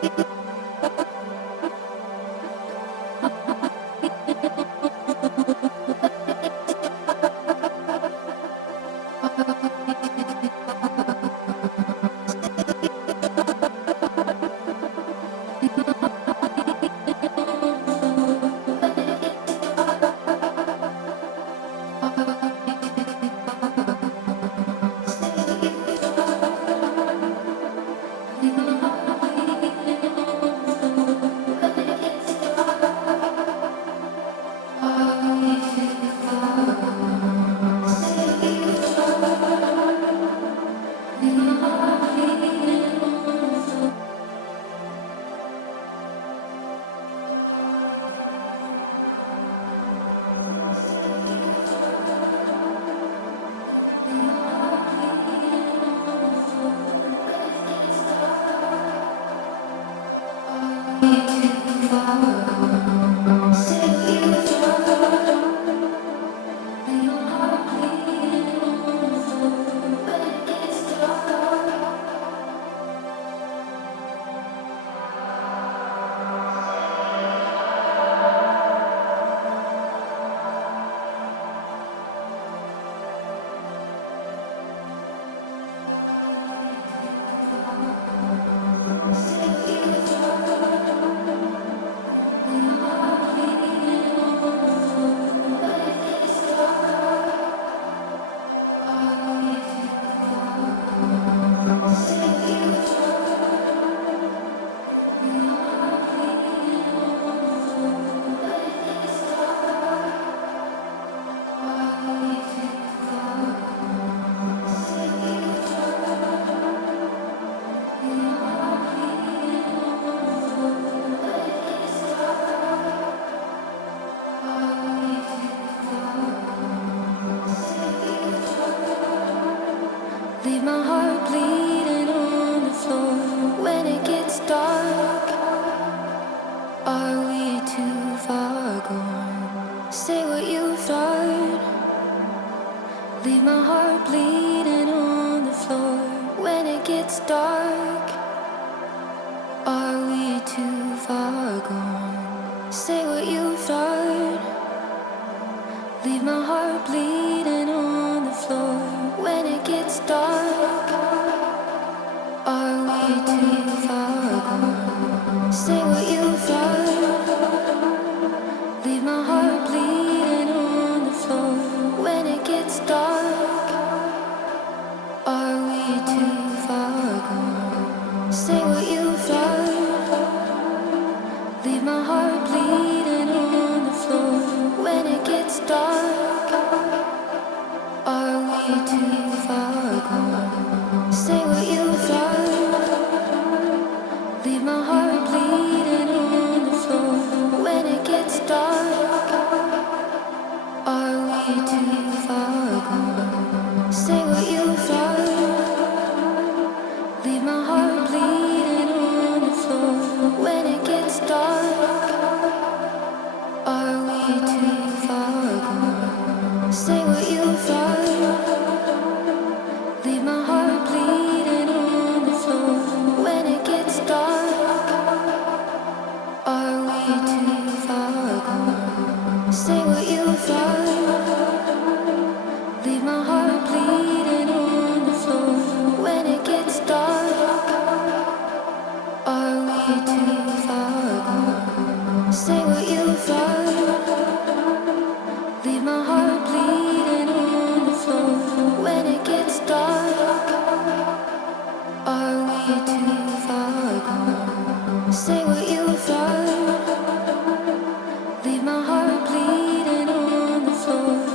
Leave my heart bleeding on the floor. When it gets dark, are we too far gone? Say what you thought. Leave my heart bleeding on the floor. When it gets dark, are we too far gone? Say what you thought. Leave my heart bleeding on the floor. When it gets dark, are we too far gone? Say what you thought. When it gets dark, are we too far gone? Say what you thought. Leave my heart bleeding on the floor.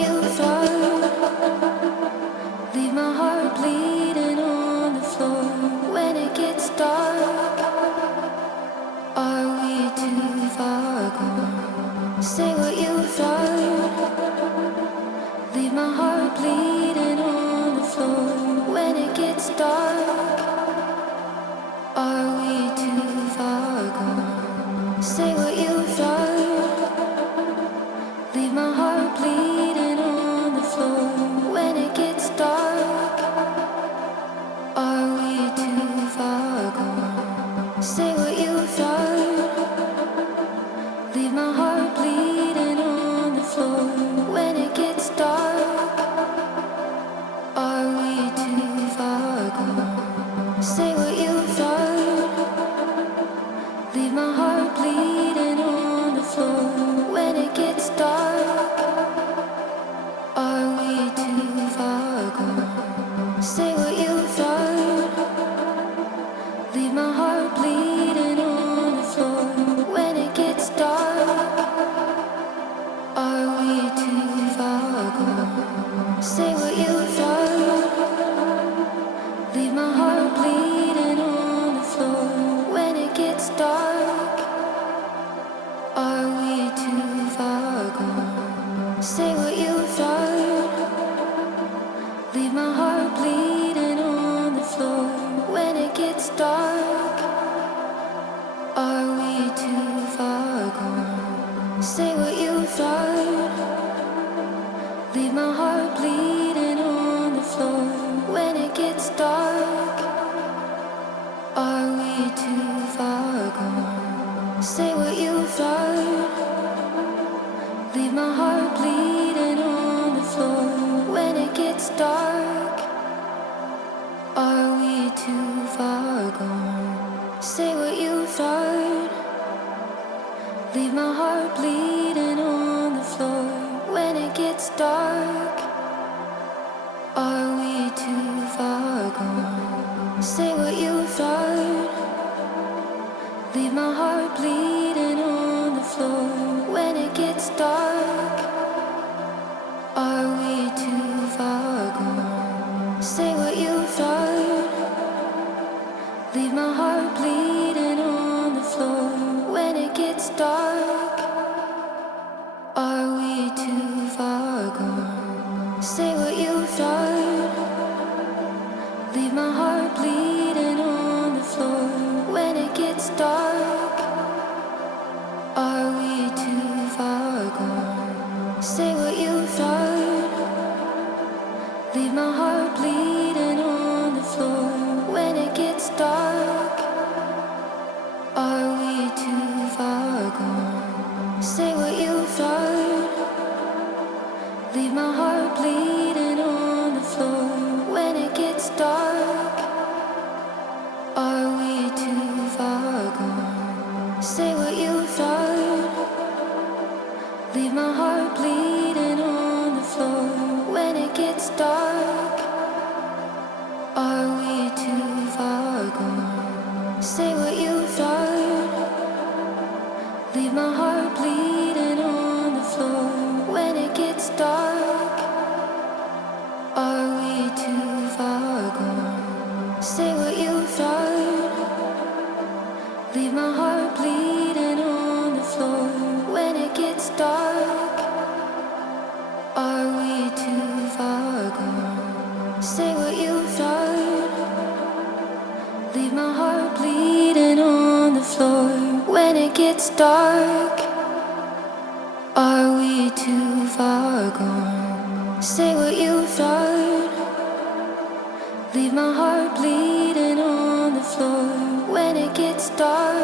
you start. Leave my heart bleeding on the floor. When it gets dark, are we too far gone? Say what you start. Leave my heart bleeding on the floor. When it gets dark, are we too far gone? Say what you start. Leave my heart bleeding on the floor. When it gets dark, are we too far gone? Say what you start. Leave my heart bleeding on the floor. When it gets dark, are we too far gone? Say what you start. Leave my heart bleeding on the floor. When it gets dark, are we too far gone? Say what you start. Leave my heart bleeding on the floor. When it gets dark, are we too far gone? Say what you start. Leave my heart bleeding on the floor. When it gets dark, are we too far gone? Say what you start. Leave my heart bleeding on the floor. When it gets dark, are we too far gone? Say what you start. Leave my heart bleeding on the floor. When it gets dark, are we too far gone? Say what you start. Leave my heart bleeding on the floor. When it gets dark, are we too far gone? Say what you start. Leave my heart bleeding on the floor. When it gets dark, are we too far gone? Say what you start. Leave my heart bleeding on the floor. When it gets dark, are we too far gone? Say what you start. Leave my heart bleeding on the floor. When it gets dark, are we too far gone? Say what you start. Leave my heart bleeding on the floor. When it gets dark, are we too far gone? Say what you start. Leave my heart bleeding on the floor. When it gets dark, are we too far gone? Say what you start. Leave my heart bleeding on the floor. When it gets dark, are we too far gone? Say what you start. Leave my heart bleeding on the floor. When it gets dark, are we too far gone? Say what you start. Leave my heart bleeding on the floor. When it gets dark, are we too far gone? Say what you start. Leave my heart bleeding on the floor. When it gets dark, are we too far gone? Say what you start. Leave my heart bleeding on the floor. When it gets dark, are we too far gone? Say what you start. Leave my heart bleeding on the floor. When it gets dark,